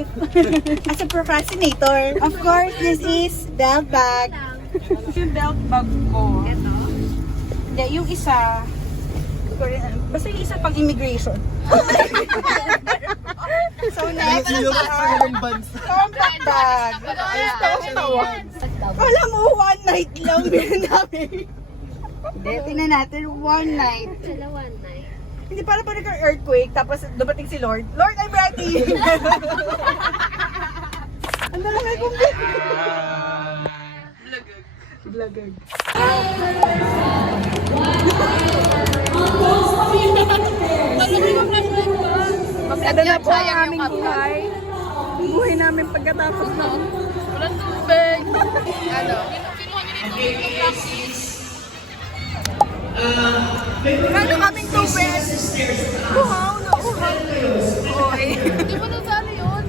life as a procrastinator. Of course, this is belt bag. Yung belt bag ko. Ito. Hindi, yung isa, basta yung isa pang immigration. So next, compact bag. Alam mo, one night lang din namin. Hindi, tingnan natin, one night. Sila one night. Hindi para pa nagka-earthquake, tapos dumating si Lord. Lord, I'm ready! Ang dalangay kong bit. Blagag. Ito na po ang aming buhay. Buhay namin pagkatapos ng Walang tubig. Ano? Meron kaming tubig. Uhaw na uhaw. Oy. Hindi mo nasali yun.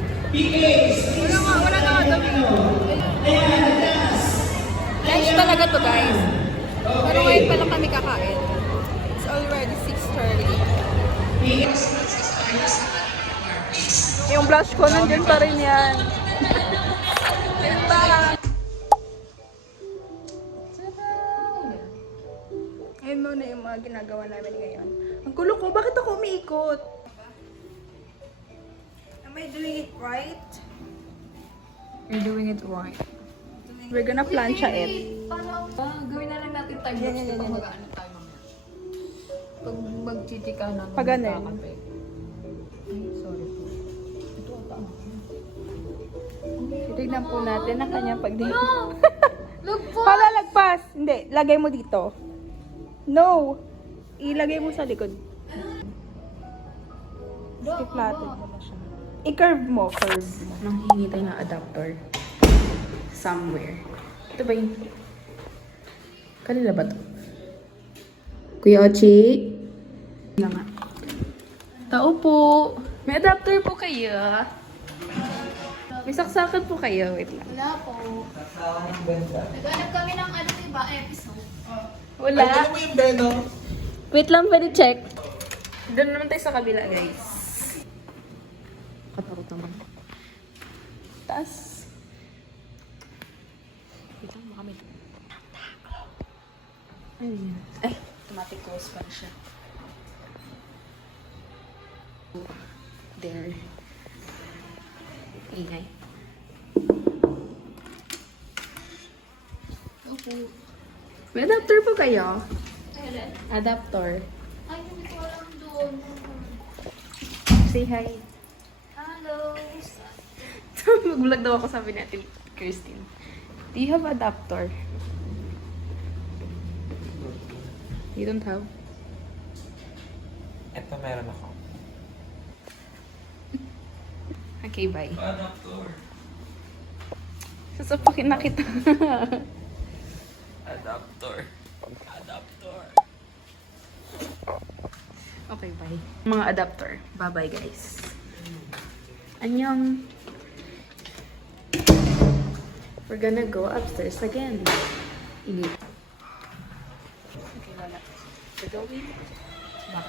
Wala nga kami. Lunch talaga to guys. Pero ngayon pa lang kami kakain. It's already 6:30. Yung blush ko nandiyan pa rin yan. Ayun muna yung mga ginagawa namin ngayon. Ang gulo ko, bakit ako umiikot? Am I doing it right? You're doing it right. We're gonna plancha it. Gawin na lang natin time Yan, yan, yan, yan. mag-ano tayo mamaya. Pag magchichika na. Pag ganun. magkakape. Ay, sorry po. Ito ata ako. Titignan po natin ang kanyang pagdito. Look po! Palalagpas! Hindi, lagay mo dito. No! Ilagay mo sa likod. I-flatten mo na siya. I-curve mo, curve mo. Nang hingi tayo ng adapter. Somewhere. Ito ba yun? Kanila ba ito? Kuya Ochi? Wala nga. Tao po. May adapter po kayo. May saksakan po kayo. Wait lang. Wala po. Naghanap kami ng ano diba, episode. Wala. Wait lang, pwede check. Doon naman tayo sa kabila, guys. Katakot naman. Taas. Wait lang, baka may... Ano yan? Ay, automatic close pa na siya. There. Ingay. Opo. May adapter po kayo? Kailan? Adapter. Ay, hindi ko alam doon. Say hi. Hello. Mag-vlog daw ako, sabi natin, Christine. Do you have adapter? You don't have? Ito meron ako. Okay, bye. Adapter. Sasapakin na kita. Adapter. Adapter. Okay, bye. Mga adapter. Bye-bye, guys. Annyeong. We're gonna go upstairs again. Init. Okay, wala. We're going back.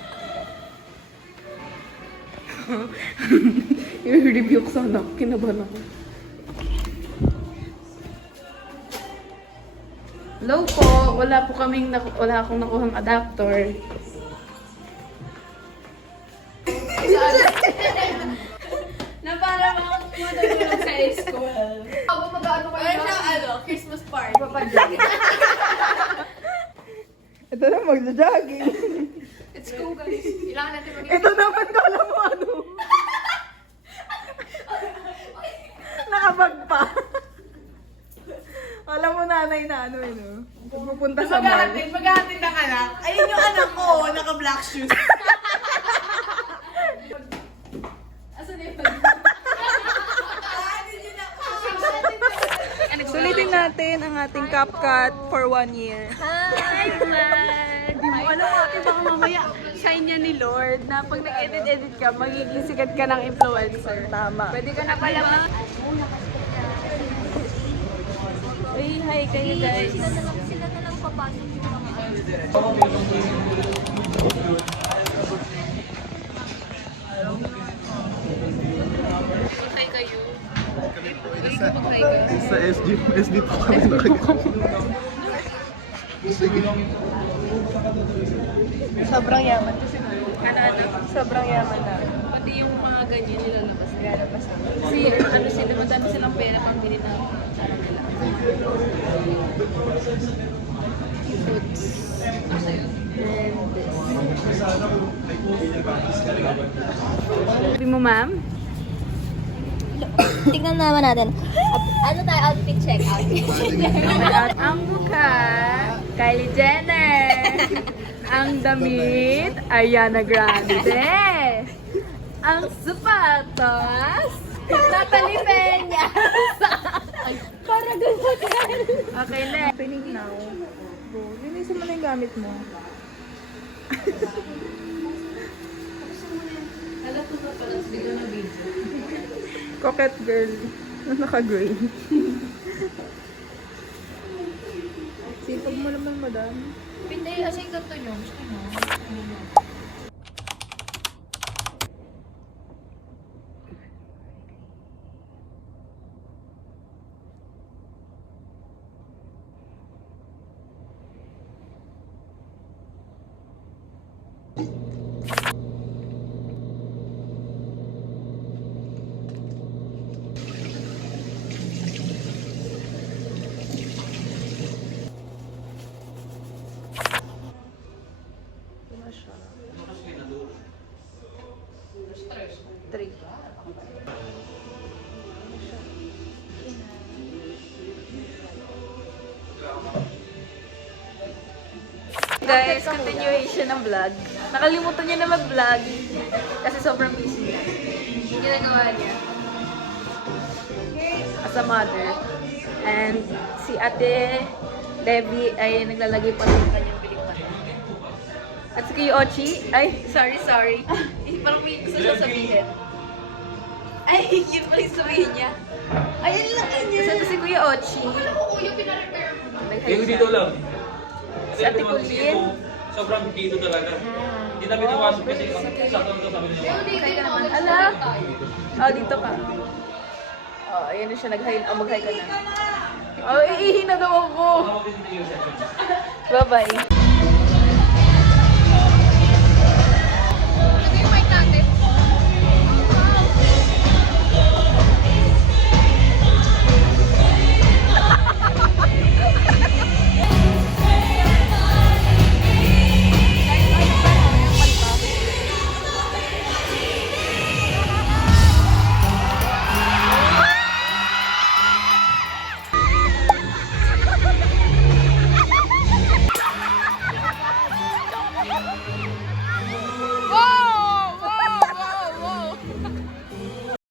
Yung review ko sana. Kinabahan ako. Hello po. Wala akong nakuhang adapter. Na para matulog sa school. Ako mag-ano kayo na Christmas party. Ito na, magja-jogging. Let's go guys. Kailangan natin Ito naman, kala mo ano. Nakabag pa. Alam mo nanay na ano yun, no? Pupunta sa mall. Maghahatid ng anak. Ayun yung anak ko, naka-black shoes. Asan yun? Sulitin natin ang ating CapCut for 1 year. Hi, Vlad! Di mo alam ate, baka mamaya sign niya ni Lord na pag nag-edit-edit ka, magiging sikat ka ng influencer. Tama. Pwede ka na pala Ay, hi kayo guys. Sila na lang papasok yung mga Hi kayo. Sa SD po kami Sobrang yaman kasi Ano? sobrang yaman na. Pati yung mga ganyan nilalabas na. Kasi ano sila, madami silang pera pambili ng ano nila. Foods. Sabi mo, ma'am? Tingnan naman natin. Ano tayo? Outfit check. Ang mukha, Kylie Jenner. Ang damit, Ariana Grande. Ang sapatos, Natalie Peña. Para ganun. Okay na. Pinig now. Bro, linisin mo na yung gamit mo. Alam ko na pala, sila na video. Coquette girl. Naka-gray. Sipag mo naman, madam. Pinday kasi ganito nyo. Gusto nyo? Guys, continuation ng vlog. Nakalimutan niya na mag-vlog. Kasi sobrang busy niya. Ginagawa niya. As a mother. And si Ate Debbie ay naglalagay pa ng kanyang bilikpan. At si Kuya Ochi, ay, sorry. Parang may gusto siya sabihin. Ay, yun pala yung sabihin niya. Ayun lang niya. Kasi ito si Kuya Ochi. Kuya, pinarepair mo. Yung dito lang. Si Ate Colleen. Sobrang dito talaga. Hindi namin iwasok kasi sa tonto sabi niya. Pero dito Kaya yung naman. knowledge Ala? na tayo. Oh, dito ka. Oh, ayan na siya. Nag-hi. Oh, mag-hi ka na. Oh, iihi na daw ako. Bye-bye.